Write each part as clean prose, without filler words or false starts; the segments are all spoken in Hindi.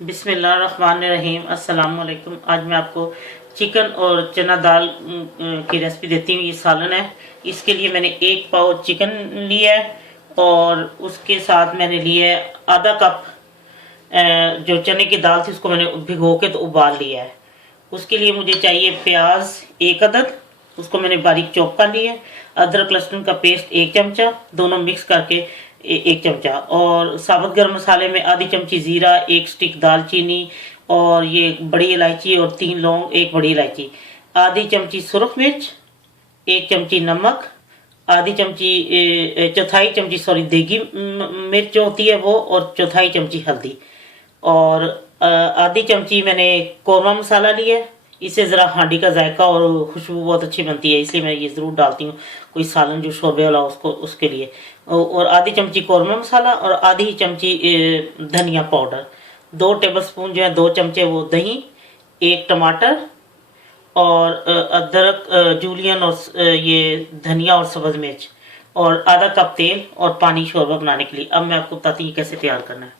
बिस्मिल्लाहिर्रहमानिर्रहीम। अस्सलाम वालेकुम। आज मैं आपको चिकन और चना दाल की रेसिपी देती हूँ। ये सालन है। इसके लिए मैंने 1 पाव चिकन लिया है और उसके साथ मैंने लिया है आधा कप जो चने की दाल थी उसको मैंने भिगो के तो उबाल लिया है। उसके लिए मुझे चाहिए प्याज 1 अदद, उसको मैंने बारीक चॉप कर लिया है। अदरक लहसुन का पेस्ट 1 चमचा, दोनों मिक्स करके 1 चमचा, और साबुत गरम मसाले में आधी चमची ज़ीरा, 1 स्टिक दालचीनी और ये बड़ी इलायची और 3 लौंग, 1 बड़ी इलायची, आधी चमची सुरख मिर्च, 1 चमची नमक, आधी चमची चौथाई चमची देगी मिर्च जो होती है वो, और चौथाई चमची हल्दी, और आधी चमची मैंने कौरमा मसाला लिया है। इससे ज़रा हांडी का जायका और खुशबू बहुत अच्छी बनती है, इसलिए मैं ये ज़रूर डालती हूँ कोई सालन जो शोरबे वाला उसको उसके लिए। और आधी चमची कौरमा मसाला और आधी चमची धनिया पाउडर, 2 टेबलस्पून जो है 2 चमचे वो दही, 1 टमाटर और अदरक जूलियन और ये धनिया और सब्ज़ मिर्च, और आधा कप तेल और पानी शोरबा बनाने के लिए। अब मैं आपको बताती हूँ कैसे तैयार करना है।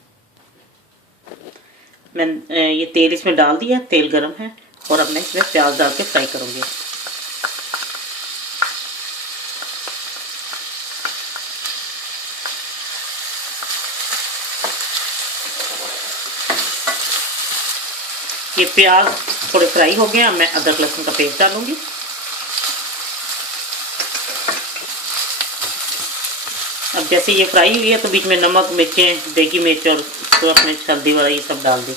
मैं ये तेल इसमें डाल दिया, तेल गर्म है, और अब मैं इसमें प्याज डाल के फ्राई करूँगी। ये प्याज थोड़े फ्राई हो गए। अब मैं अदरक लहसुन का पेस्ट डालूंगी। अब जैसे ये फ्राई हुई है तो बीच में नमक, मिर्चें, देगी मिर्च और सूरख मिर्च, हल्दी वगैरह ये सब डाल दी।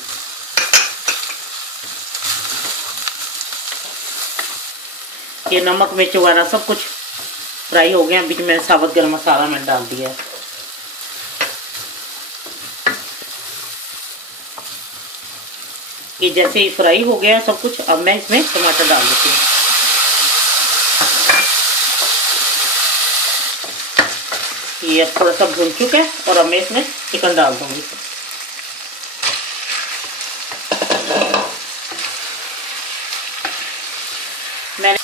ये नमक मिर्च वगैरह सब कुछ फ्राई हो गया। बीच में साबुत गरम मसाला मैंने डाल दिया है। ये जैसे ही फ्राई हो गया सब कुछ, अब मैं इसमें टमाटर डाल देती हूँ। ये अब थोड़ा सा भून चुका है और अब मैं इसमें चिकन डाल दूंगी। मैंने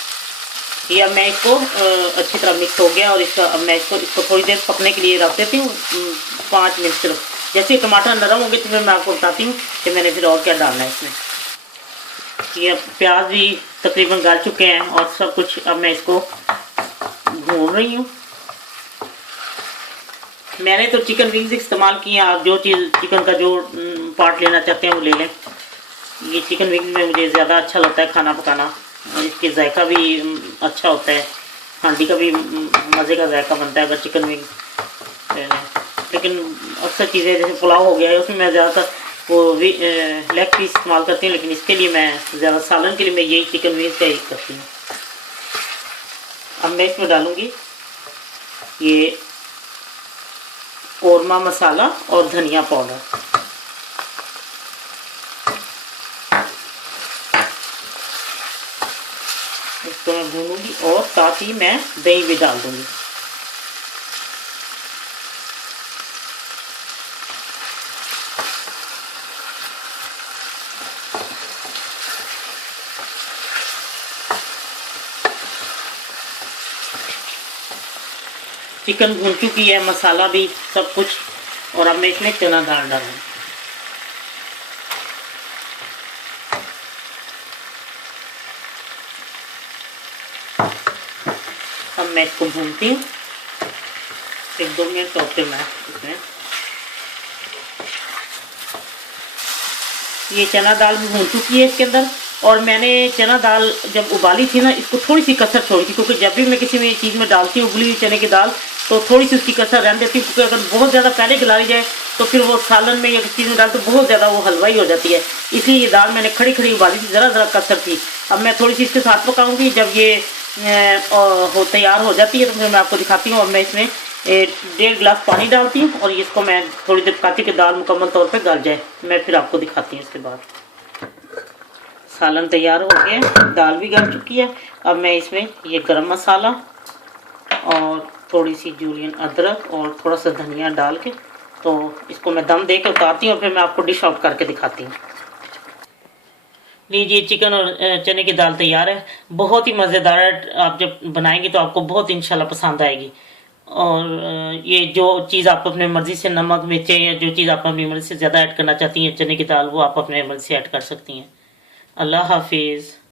ये अब मैं इसको अच्छी तरह मिक्स हो गया, और इसका अब मैं इसको थोड़ी देर पकने के लिए रख देती हूँ, 5 मिनट सिर्फ। जैसे ही टमाटर नरम होंगे तो फिर मैं आपको बताती हूँ कि मैंने फिर और क्या डालना है इसमें। ये अब प्याज भी तकरीबन गल चुके हैं और सब कुछ। अब मैं इसको भून रही हूँ। मैंने तो चिकन विंग्स इस्तेमाल किए हैं। आप जो चीज़ चिकन का जो पार्ट लेना चाहते हैं वो ले लें। ये चिकन विंग्स में मुझे ज़्यादा अच्छा लगता है खाना पकाना, और इसके जायका भी अच्छा होता है। हांडी का भी मज़े का जायका बनता है अगर चिकन विंग्स ले लें। लेकिन अक्सर चीज़ें जैसे पुलाव हो गया है उसमें मैं ज़्यादातर वो लेग पीस इस्तेमाल करती हूँ, लेकिन इसके लिए मैं ज़्यादा सालन के लिए मैं यही चिकन विंग्स का यूज़ करती हूँ। अब मैं इसमें डालूँगी ये कौरमा मसाला और धनिया पाउडर। इसको मैं भूनूंगी और साथ ही मैं दही भी डाल दूंगी। चिकन भून चुकी है, मसाला भी सब कुछ, और अब मैं इसमें चना दाल डालूंगी। अब मैं इसको भूनती हूँ 1-2 मिनट, और फिर मैं इसमें ये चना दाल भी भून चुकी है इसके अंदर। और मैंने चना दाल जब उबाली थी ना, इसको थोड़ी सी कसर छोड़ी थी, क्योंकि जब भी मैं किसी में चीज़ में डालती हूँ उबली हुई चने की दाल तो थोड़ी सी उसकी कसर रहने देती हूँ, क्योंकि अगर बहुत ज़्यादा पहले गलाई जाए तो फिर वो सालन में या किसी चीज़ में डाल तो बहुत ज़्यादा वो हलवाई हो जाती है। इसलिए ये दाल मैंने खड़ी खड़ी उबाली थी, ज़रा ज़रा कसर थी। अब मैं थोड़ी सी इसके साथ पकाऊंगी। जब ये तैयार हो जाती है तो फिर मैं आपको दिखाती हूँ। अब मैं इसमें 1.5 गिलास पानी डालती हूँ, और इसको मैं थोड़ी देर पकाती हूँ कि दाल मुकम्मल तौर पर गल जाए। मैं फिर आपको दिखाती हूँ इसके बाद। सालन तैयार हो गया, दाल भी गल चुकी है। अब मैं इसमें ये गरम मसाला और थोड़ी सी जूलियन अदरक और थोड़ा सा धनिया डाल के तो इसको मैं दम दे के उतारती हूँ, और फिर मैं आपको डिश आउट करके दिखाती हूँ। लीजिए, चिकन और चने की दाल तैयार है। बहुत ही मज़ेदार है। आप जब बनाएंगे तो आपको बहुत इंशाल्लाह पसंद आएगी। और ये जो चीज़ आप अपने मर्ज़ी से, नमक मिर्च या जो चीज़ आप अपनी मर्ज़ी से ज़्यादा ऐड करना चाहती हैं चने की दाल, वो आप अपने मर्ज़ी से ऐड कर सकती हैं। अल्लाह हाफिज़।